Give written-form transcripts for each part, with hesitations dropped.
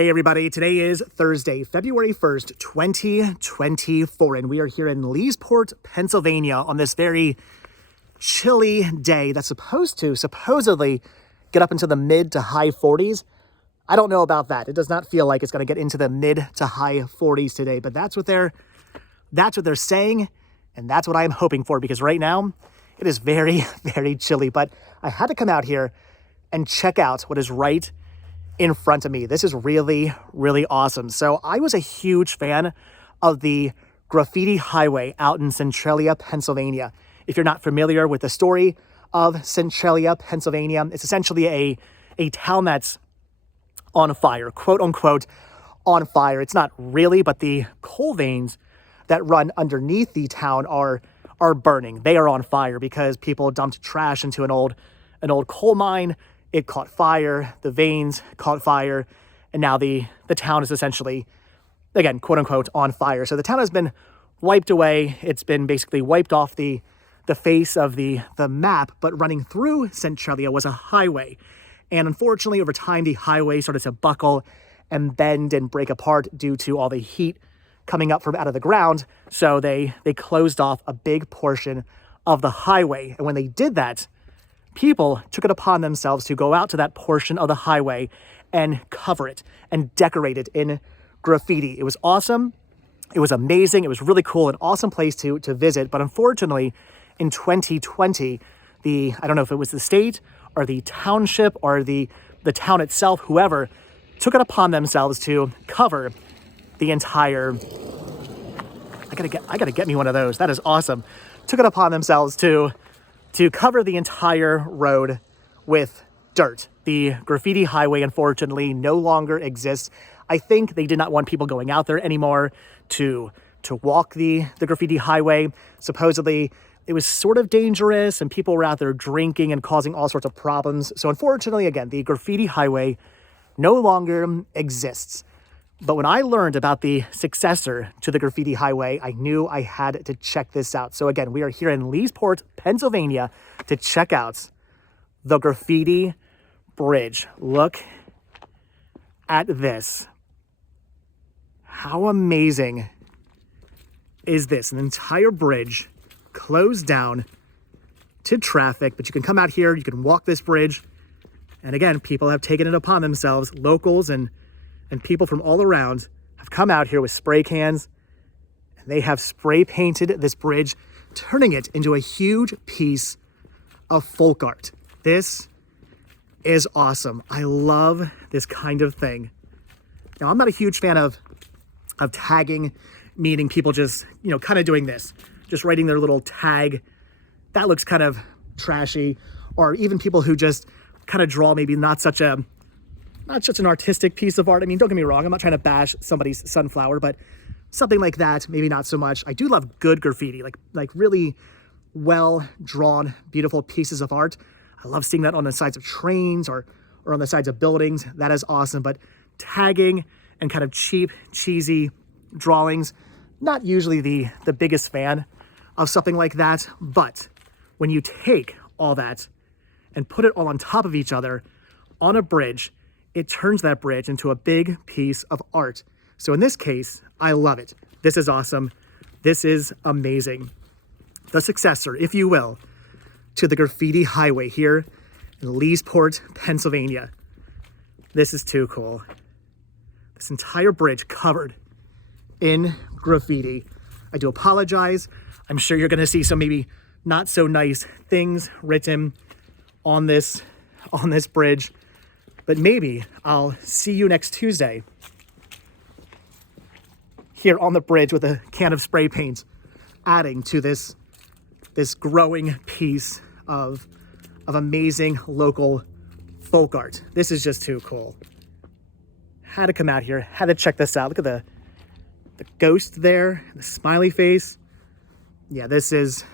Hey everybody, today is Thursday, February 1st, 2024, and we are here in Leesport, Pennsylvania on this very chilly day that's supposed to supposedly get up into the mid to high 40s. I don't know about that. It does not feel like it's going to get into the mid to high 40s today, but that's what they're saying, and that's what I'm hoping for, because right now it is very, very chilly. But I had to come out here and check out what is right in front of me. This is really, really awesome. So I was a huge fan of the Graffiti Highway out in Centralia, Pennsylvania. If you're not familiar with the story of Centralia, Pennsylvania, it's essentially a town that's on fire, quote unquote, on fire. It's not really, but the coal veins that run underneath the town are burning. They are on fire because people dumped trash into an old coal mine. It caught fire, the veins caught fire, and now the town is essentially, again, quote unquote, on fire. So the town has been wiped away. It's been basically wiped off the face of the map, but running through Centralia was a highway. And unfortunately, over time, the highway started to buckle and bend and break apart due to all the heat coming up from out of the ground. So they closed off a big portion of the highway. And when they did that, people took it upon themselves to go out to that portion of the highway and cover it and decorate it in graffiti. It was awesome. It was amazing. It was really cool, an awesome place to visit. But unfortunately, in 2020, I don't know if it was the state or the township or the town itself, whoever, took it upon themselves to cover the entire, I gotta get me one of those. That is awesome. Took it upon themselves to cover the entire road with dirt. The Graffiti Highway, unfortunately, no longer exists. I think they did not want people going out there anymore to walk the Graffiti Highway. Supposedly, it was sort of dangerous and people were out there drinking and causing all sorts of problems. So unfortunately, again, the Graffiti Highway no longer exists. But when I learned about the successor to the Graffiti Highway, I knew I had to check this out. So again, we are here in Leesport, Pennsylvania to check out the Graffiti Bridge. Look at this. How amazing is this? An entire bridge closed down to traffic, but you can come out here, you can walk this bridge. And again, people have taken it upon themselves, locals and people from all around have come out here with spray cans, and they have spray painted this bridge, turning it into a huge piece of folk art. This is awesome. I love this kind of thing. Now, I'm not a huge fan of tagging, meaning people just, kind of doing this, just writing their little tag. That looks kind of trashy. Or even people who just kind of draw maybe not such an artistic piece of art. I mean, don't get me wrong, I'm not trying to bash somebody's sunflower, but something like that, maybe not so much. I do love good graffiti, like really well drawn, beautiful pieces of art. I love seeing that on the sides of trains or on the sides of buildings. That is awesome. But tagging and kind of cheap, cheesy drawings, not usually the biggest fan of something like that. But when you take all that and put it all on top of each other on a bridge, it turns that bridge into a big piece of art. So in this case, I love it. This is awesome. This is amazing. The successor, if you will, to the Graffiti Highway here in Leesport, Pennsylvania. This is too cool. This entire bridge covered in graffiti. I do apologize. I'm sure you're gonna see some maybe not so nice things written on this bridge. But maybe I'll see you next Tuesday here on the bridge with a can of spray paint, adding to this growing piece of amazing local folk art. This is just too cool. Had to come out here, had to check this out. Look at the ghost there, the smiley face. Yeah, this is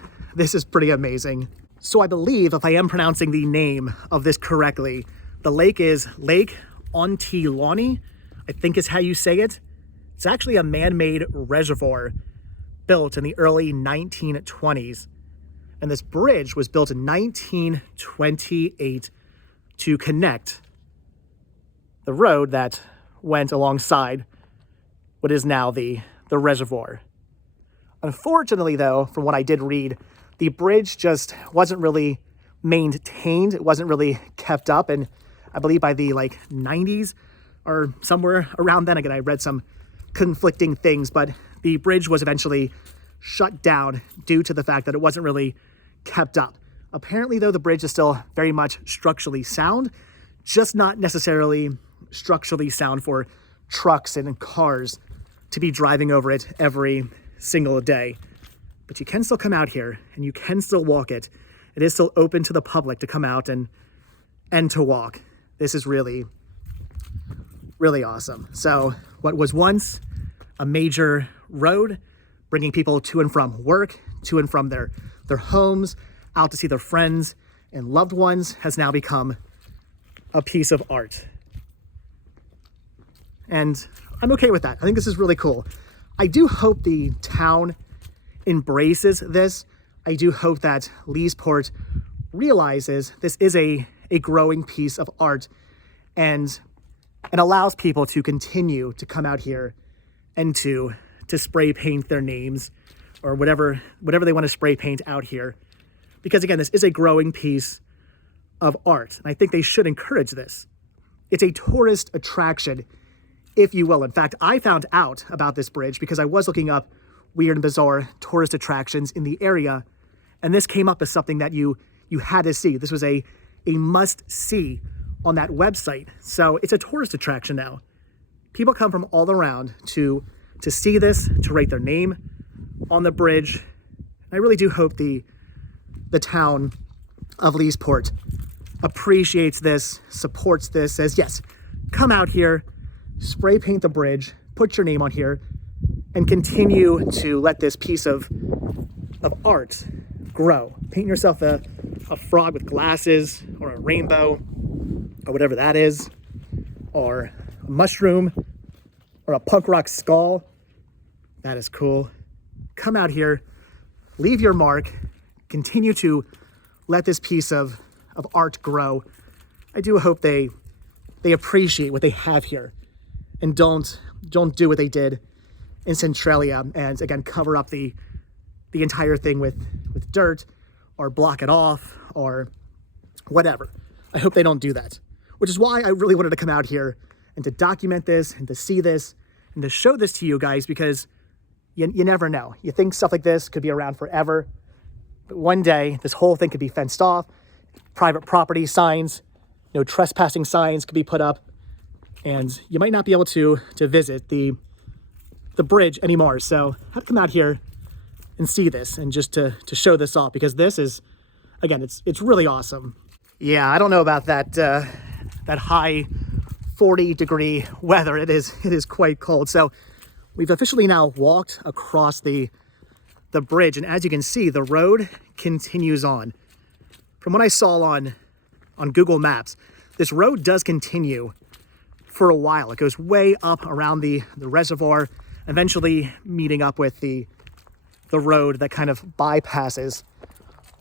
pretty amazing. So I believe, if I am pronouncing the name of this correctly, the lake is Lake Ontelaunee, I think is how you say it. It's actually a man-made reservoir built in the early 1920s. And this bridge was built in 1928 to connect the road that went alongside what is now the reservoir. Unfortunately, though, from what I did read, the bridge just wasn't really maintained. It wasn't really kept up. And I believe by the 90s or somewhere around then, again, I read some conflicting things, but the bridge was eventually shut down due to the fact that it wasn't really kept up. Apparently, though, the bridge is still very much structurally sound, just not necessarily structurally sound for trucks and cars to be driving over it every single day. But you can still come out here and you can still walk it. It is still open to the public to come out and to walk. This is really, really awesome. So what was once a major road, bringing people to and from work, to and from their homes, out to see their friends and loved ones, has now become a piece of art. And I'm okay with that. I think this is really cool. I do hope the town embraces this. I do hope that Leesport realizes this is a growing piece of art and allows people to continue to come out here and to spray paint their names or whatever they want to spray paint out here. Because again, this is a growing piece of art, and I think they should encourage this. It's a tourist attraction, if you will. In fact, I found out about this bridge because I was looking up weird and bizarre tourist attractions in the area, and this came up as something that you had to see. This was a must-see on that website. So it's a tourist attraction now. People come from all around to see this, to write their name on the bridge. I really do hope the town of Leesport appreciates this, supports this, says, yes, come out here, spray paint the bridge, put your name on here, and continue to let this piece of art grow. Paint yourself a frog with glasses, or a rainbow, or whatever that is, or a mushroom, or a punk rock skull. That is cool. Come out here, leave your mark, continue to let this piece of art grow. I do hope they appreciate what they have here and don't do what they did in Centralia and again cover up the entire thing with dirt or block it off or whatever. I hope they don't do that, which is why I really wanted to come out here and to document this and to see this and to show this to you guys, because you never know. You think stuff like this could be around forever, but one day this whole thing could be fenced off, private property signs, no trespassing signs could be put up, and you might not be able to visit the bridge anymore. So I have to come out here and see this and just to show this off, because this is, again, it's really awesome. Yeah, I don't know about that high 40-degree weather. It is quite cold. So we've officially now walked across the bridge, and as you can see, the road continues on. From what I saw on Google Maps, this road does continue for a while. It goes way up around the reservoir, eventually meeting up with the road that kind of bypasses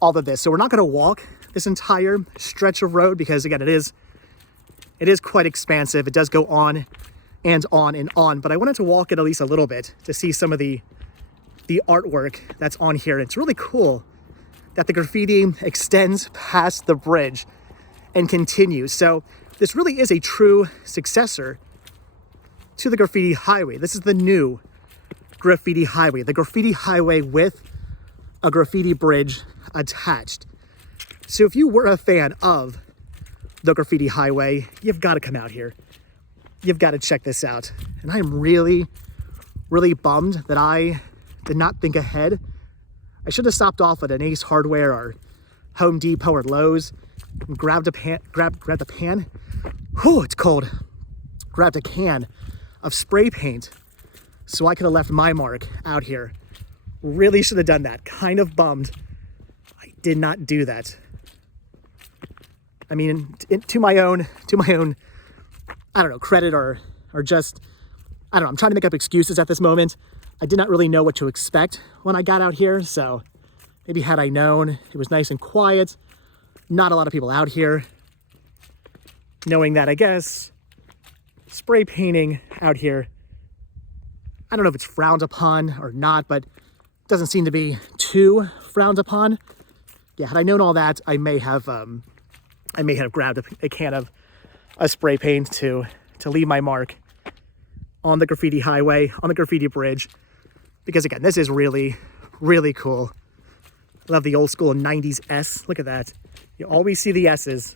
all of this. So we're not going to walk this entire stretch of road because, again, it is quite expansive. It does go on and on and on, but I wanted to walk it at least a little bit to see some of the artwork that's on here. It's really cool that the graffiti extends past the bridge and continues. So this really is a true successor to the graffiti highway. This is the new graffiti highway, the graffiti highway with a graffiti bridge attached. So if you were a fan of the graffiti highway, you've got to come out here. You've got to check this out. And I am really, really bummed that I did not think ahead. I should have stopped off at an Ace Hardware or Home Depot or Lowe's and grabbed the pan. Oh, it's cold. Grabbed a can of spray paint so I could have left my mark out here. Really should have done that. Kind of bummed I did not do that. I mean, to my own, I don't know, credit or just, I don't know, I'm trying to make up excuses at this moment. I did not really know what to expect when I got out here, so maybe had I known, it was nice and quiet, not a lot of people out here, knowing that, I guess, spray painting out here. I don't know if it's frowned upon or not, but it doesn't seem to be too frowned upon. Yeah, had I known all that, I may have grabbed a can of a spray paint to leave my mark on the graffiti highway, on the graffiti bridge, because again, this is really, really cool. I love the old school 90s S. Look at that. You always see the S's.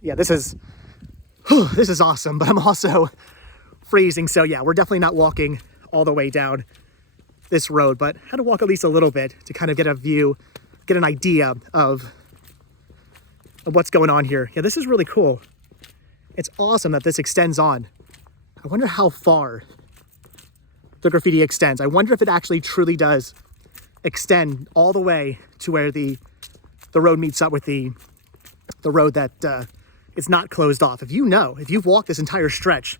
Yeah, this is awesome, but I'm also freezing. So yeah, we're definitely not walking all the way down this road, but had to walk at least a little bit to kind of get a view, get an idea of what's going on here. Yeah, this is really cool. It's awesome that this extends on. I wonder how far the graffiti extends. I wonder if it actually truly does extend all the way to where the road meets up with the road that is not closed off. If you know, if you've walked this entire stretch,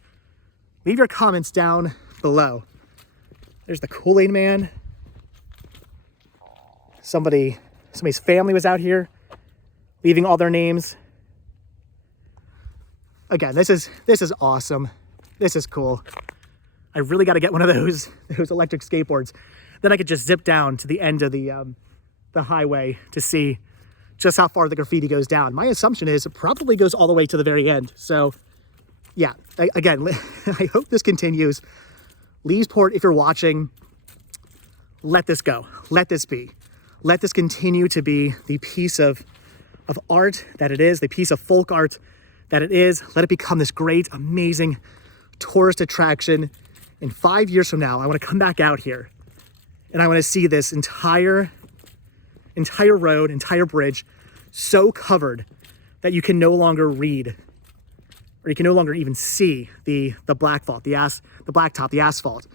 leave your comments down below. There's the Kool-Aid Man. Somebody's family was out here leaving all their names. Again, this is awesome. This is cool. I really got to get one of those electric skateboards. Then I could just zip down to the end of the highway to see just how far the graffiti goes down. My assumption is it probably goes all the way to the very end. So yeah, again, I hope this continues. Leesport, if you're watching, let this go. Let this be. Let this continue to be the piece of art that it is, the piece of folk art that it is. Let it become this great, amazing tourist attraction. In 5 years from now, I want to come back out here and I want to see this entire road, entire bridge so covered that you can no longer read, or you can no longer even see the blacktop, the asphalt.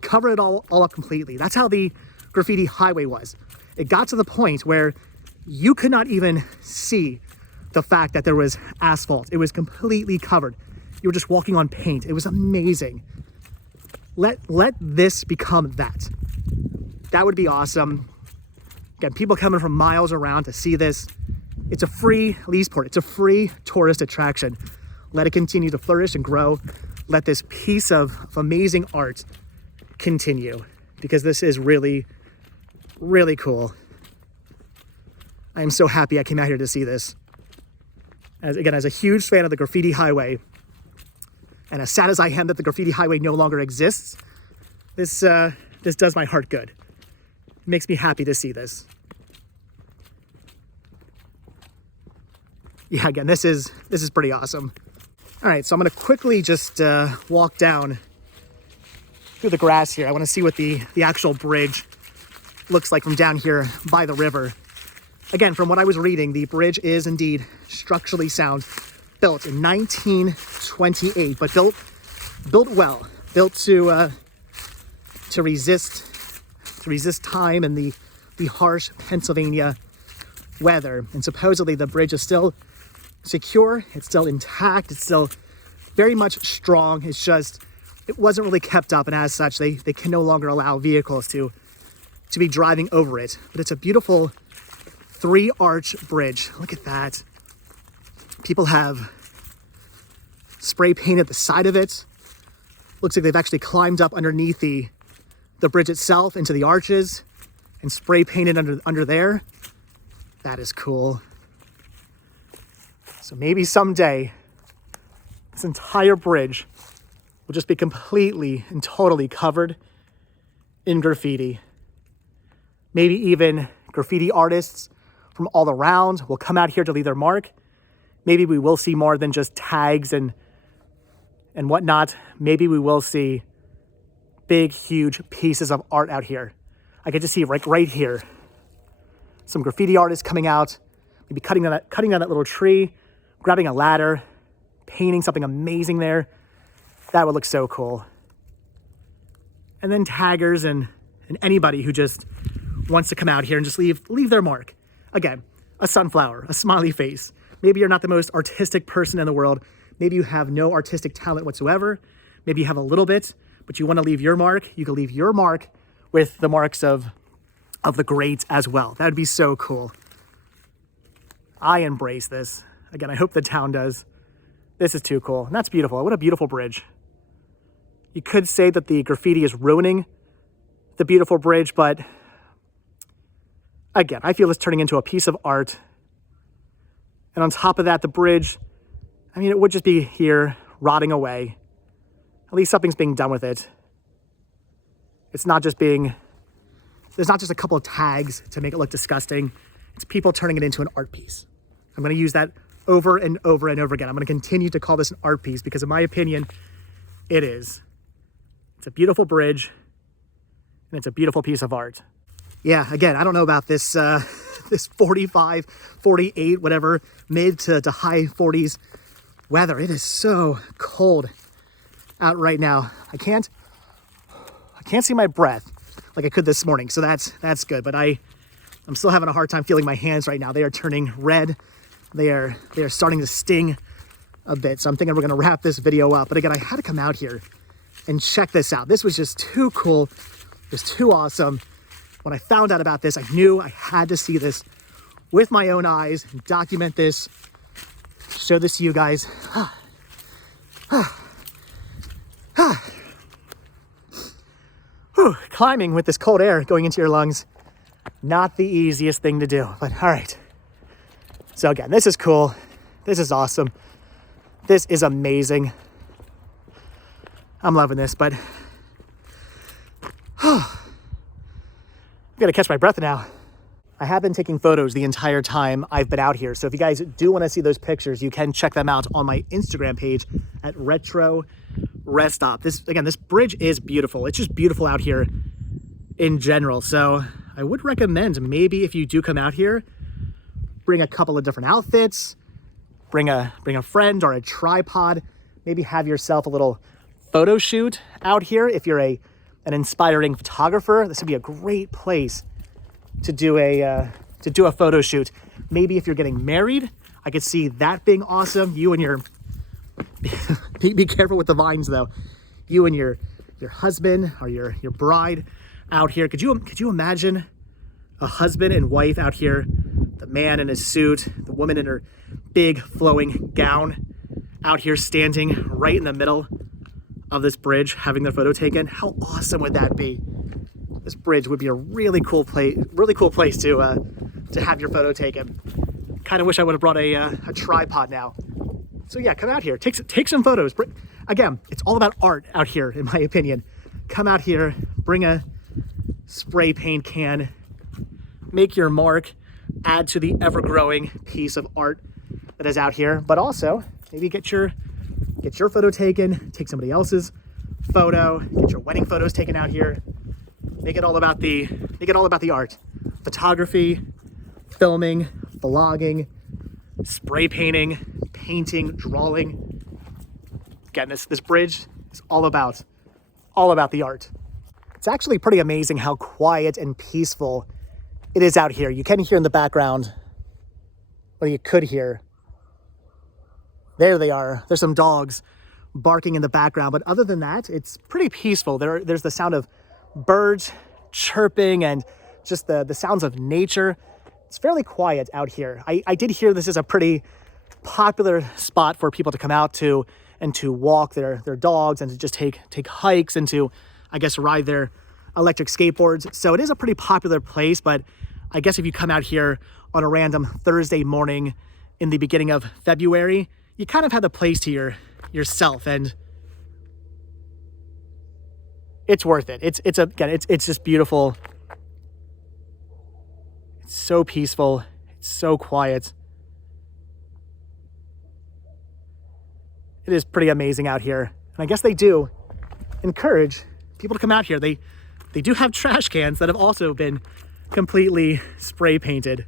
Cover it all up completely. That's how the graffiti highway was. It got to the point where you could not even see the fact that there was asphalt. It was completely covered. You were just walking on paint. It was amazing. Let this become that. That would be awesome. Again, people coming from miles around to see this. It's a free Leesport. It's a free tourist attraction. Let it continue to flourish and grow. Let this piece of amazing art continue, because this is really, really cool. I am so happy I came out here to see this. As a huge fan of the graffiti highway, and as sad as I am that the graffiti highway no longer exists, this does my heart good. It makes me happy to see this. Yeah, again, this is pretty awesome. All right, so I'm gonna quickly just walk down through the grass here. I wanna see what the actual bridge looks like from down here by the river. Again, from what I was reading, the bridge is indeed structurally sound, built in 1928, but built well, built to resist time and the harsh Pennsylvania weather. And supposedly the bridge is still secure, it's still intact, it's still very much strong. It's just, it wasn't really kept up, and as such, they can no longer allow vehicles to be driving over it. But it's a beautiful 3-arch bridge. Look at that. People have spray painted the side of it. Looks like they've actually climbed up underneath the bridge itself into the arches and spray painted under there. That is cool. So maybe someday this entire bridge will just be completely and totally covered in graffiti. Maybe even graffiti artists from all around will come out here to leave their mark. Maybe we will see more than just tags and whatnot. Maybe we will see big, huge pieces of art out here. I get to see right here some graffiti artists coming out, maybe cutting down that little tree, grabbing a ladder, painting something amazing there. That would look so cool. And then taggers and anybody who just wants to come out here and just leave their mark. Again, a sunflower, a smiley face. Maybe you're not the most artistic person in the world. Maybe you have no artistic talent whatsoever. Maybe you have a little bit, but you want to leave your mark. You can leave your mark with the marks of the greats as well. That would be so cool. I embrace this. Again, I hope the town does This is too cool. And that's beautiful. What a beautiful bridge. You could say that the graffiti is ruining the beautiful bridge, but again, I feel it's turning into a piece of art. And on top of that, the bridge, I mean, it would just be here rotting away. At least something's being done with it. It's not just being, there's not just a couple of tags to make it look disgusting. It's people turning it into an art piece. I'm going to use that over and over and over again. I'm going to continue to call this an art piece because in my opinion, it is. It's a beautiful bridge and it's a beautiful piece of art. Yeah, again, I don't know about this, this 45, 48, whatever, mid to high 40s weather. It is so cold out right now. I can't see my breath like I could this morning, so that's good. But I'm still having a hard time feeling my hands right now. They are turning red. They are starting to sting a bit. So I'm thinking we're gonna wrap this video up. But again, I had to come out here and check this out. This was just too cool. It was too awesome. When I found out about this, I knew I had to see this with my own eyes and document this, show this to you guys. Whew, climbing with this cold air going into your lungs, not the easiest thing to do, but all right. So again, this is cool. This is awesome. This is amazing. I'm loving this, but I've got to catch my breath now. I have been taking photos the entire time I've been out here. So if you guys do want to see those pictures, you can check them out on my Instagram page at Retro Rest Stop. This bridge is beautiful. It's just beautiful out here in general. So I would recommend maybe if you do come out here, bring a couple of different outfits, bring a friend or a tripod, maybe have yourself a little photo shoot out here. If you're an inspiring photographer, this would be a great place to do a photo shoot. Maybe if you're getting married, I could see that being awesome. You and your be careful with the vines though. You and your husband or your bride out here. Could you imagine a husband and wife out here? The man in his suit, the woman in her big flowing gown, out here standing right in the middle of this bridge, having their photo taken. How awesome would that be? This bridge would be a really cool place to have your photo taken. Kind of wish I would have brought a tripod now. So yeah, come out here, take some photos. Again, it's all about art out here, in my opinion. Come out here, bring a spray paint can, make your mark, add to the ever-growing piece of art that is out here. But also, maybe get your photo taken, take somebody else's photo, get your wedding photos taken out here. Make it all about the art. Photography, filming, vlogging, spray painting, painting, drawing. Again, this bridge is all about the art. It's actually pretty amazing how quiet and peaceful it is out here. You can hear in the background, or you could hear. There they are. There's some dogs barking in the background, but other than that, it's pretty peaceful. There's the sound of birds chirping and just the sounds of nature. It's fairly quiet out here. I did hear this is a pretty popular spot for people to come out to and to walk their dogs and to just take hikes and to, I guess, ride their electric skateboards. So it is a pretty popular place, but I guess if you come out here on a random Thursday morning in the beginning of February, you kind of have the place to yourself, and it's worth it. It's just beautiful. It's so peaceful. It's so quiet. It is pretty amazing out here. And I guess they do encourage people to come out here. They do have trash cans that have also been completely spray painted.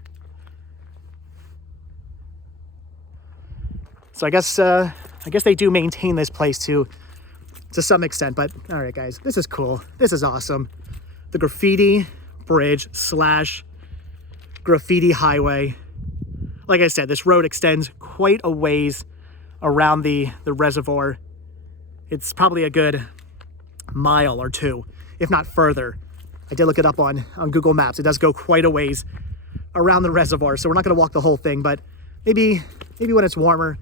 So I guess they do maintain this place to some extent, but all right, guys, this is cool. This is awesome. The Graffiti Bridge / Graffiti Highway. Like I said, this road extends quite a ways around the reservoir. It's probably a good mile or two, if not further. I did look it up on Google Maps. It does go quite a ways around the reservoir, so we're not going to walk the whole thing, but maybe when it's warmer,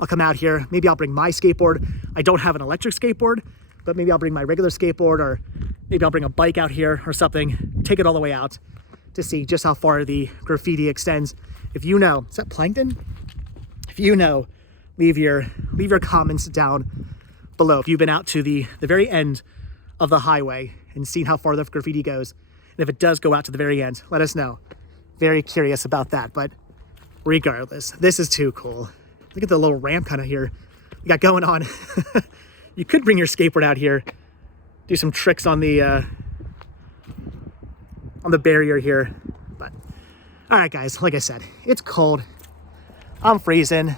I'll come out here. Maybe I'll bring my skateboard. I don't have an electric skateboard, but maybe I'll bring my regular skateboard, or maybe I'll bring a bike out here or something, take it all the way out to see just how far the graffiti extends. If you know, is that plankton? If you know, leave your comments down below. If you've been out to the very end of the highway and seen how far the graffiti goes, and if it does go out to the very end, let us know. Very curious about that, but regardless, this is too cool. Look at the little ramp kind of here we got going on. You could bring your skateboard out here, do some tricks on the barrier here, but all right, guys, like I said, it's cold. I'm freezing. You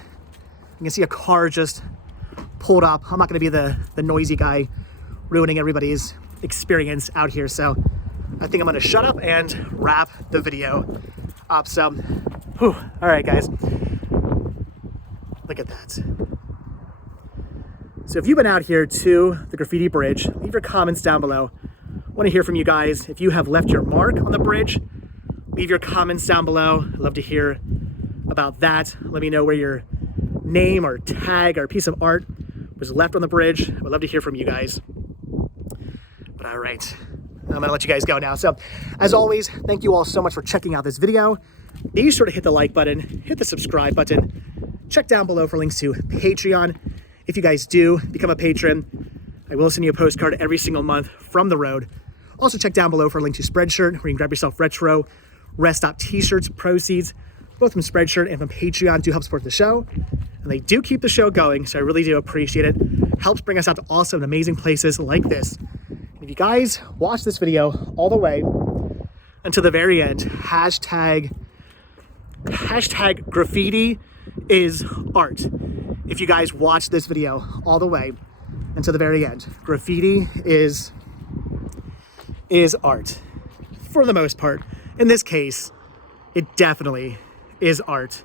can see a car just pulled up. I'm not going to be the noisy guy ruining everybody's experience out here, so I think I'm going to shut up and wrap the video up. So, all right, guys, look at that. So if you've been out here to the graffiti bridge, leave your comments down below. I want to hear from you guys. If you have left your mark on the bridge, leave your comments down below. I'd love to hear about that. Let me know where your name or tag or piece of art was left on the bridge. I would love to hear from you guys. But all right, I'm gonna let you guys go now. So as always, thank you all so much for checking out this video. Be sure to hit the like button, hit the subscribe button. Check down below for links to Patreon. If you guys do become a patron, I will send you a postcard every single month from the road. Also check down below for a link to Spreadshirt, where you can grab yourself retro rest stop t-shirts. Proceeds both from Spreadshirt and from Patreon do help support the show, and they do keep the show going, so I really do appreciate it. Helps bring us out to awesome and amazing places like this. And if you guys watch this video all the way until the very end, hashtag graffiti is art. If you guys watch this video all the way until the very end, graffiti is art for the most part. In this case, it definitely is art.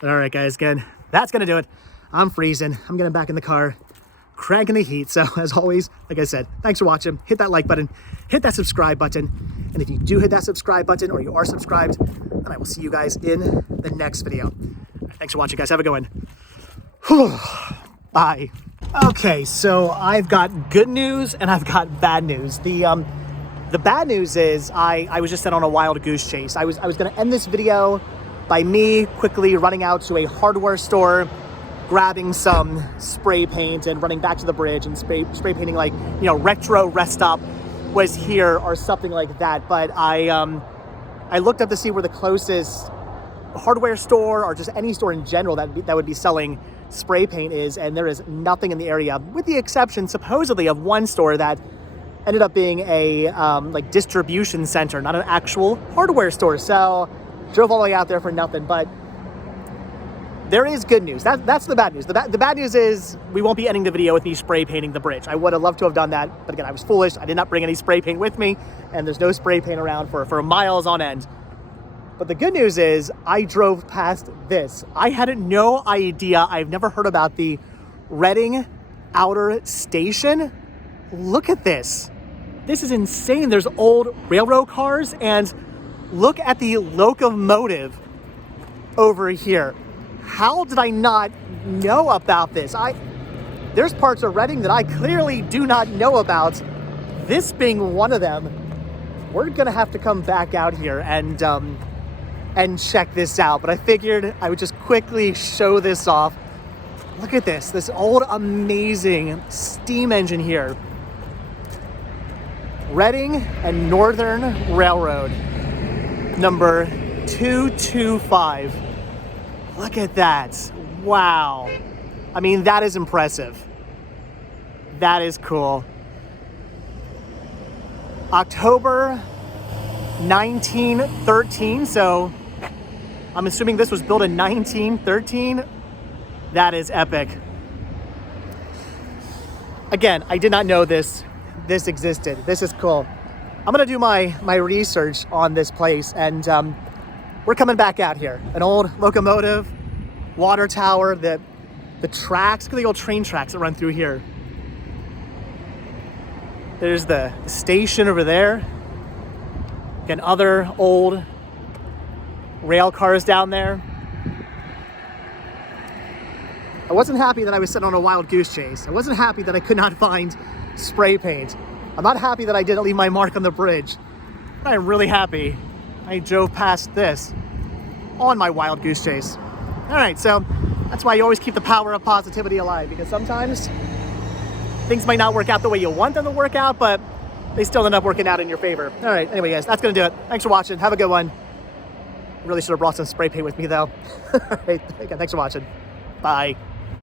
But all right, guys, again, that's gonna do it. I'm freezing. I'm getting back in the car, cranking the heat. So as always, like I said, thanks for watching. Hit that like button, hit that subscribe button. And if you do hit that subscribe button, or you are subscribed, then I will see you guys in the next video. All right, thanks for watching, guys. Have a good one. Bye. Okay, so I've got good news and I've got bad news. The bad news is I was just sent on a wild goose chase. I was gonna end this video by me quickly running out to a hardware store, grabbing some spray paint and running back to the bridge and spray painting, like, you know, retro rest stop was here or something like that. But I looked up to see where the closest hardware store, or just any store in general that would be selling spray paint is, and there is nothing in the area, with the exception supposedly of one store that ended up being a like distribution center, not an actual hardware store. So drove all the way out there for nothing. But there is good news. That's the bad news. The bad news is we won't be ending the video with me spray painting the bridge. I would have loved to have done that, but again, I was foolish. I did not bring any spray paint with me, and there's no spray paint around for miles on end. But the good news is I drove past this. I had no idea. I've never heard about the Reading Outer Station. Look at this. This is insane. There's old railroad cars, and look at the locomotive over here. How did I not know about this? There's parts of Reading that I clearly do not know about, this being one of them. We're gonna have to come back out here and check this out, but I figured I would just quickly show this off. Look at this old amazing steam engine here. Reading and Northern Railroad, number 225. Look at that. Wow. I mean, that is impressive. That is cool. October 1913, so I'm assuming this was built in 1913. That is epic. Again, I did not know this existed. This is cool. I'm gonna do my research on this place, and we're coming back out here. An old locomotive, water tower, the tracks. Look at the old train tracks that run through here. There's the station over there. And other old rail cars down there. I wasn't happy that I was sitting on a wild goose chase. I wasn't happy that I could not find spray paint. I'm not happy that I didn't leave my mark on the bridge. But I'm really happy I drove past this on my wild goose chase. All right, so that's why you always keep the power of positivity alive, because sometimes things might not work out the way you want them to work out, but they still end up working out in your favor. All right, anyway, guys, that's gonna do it. Thanks for watching. Have a good one. Really should have brought some spray paint with me, though. All right, again, thanks for watching. Bye.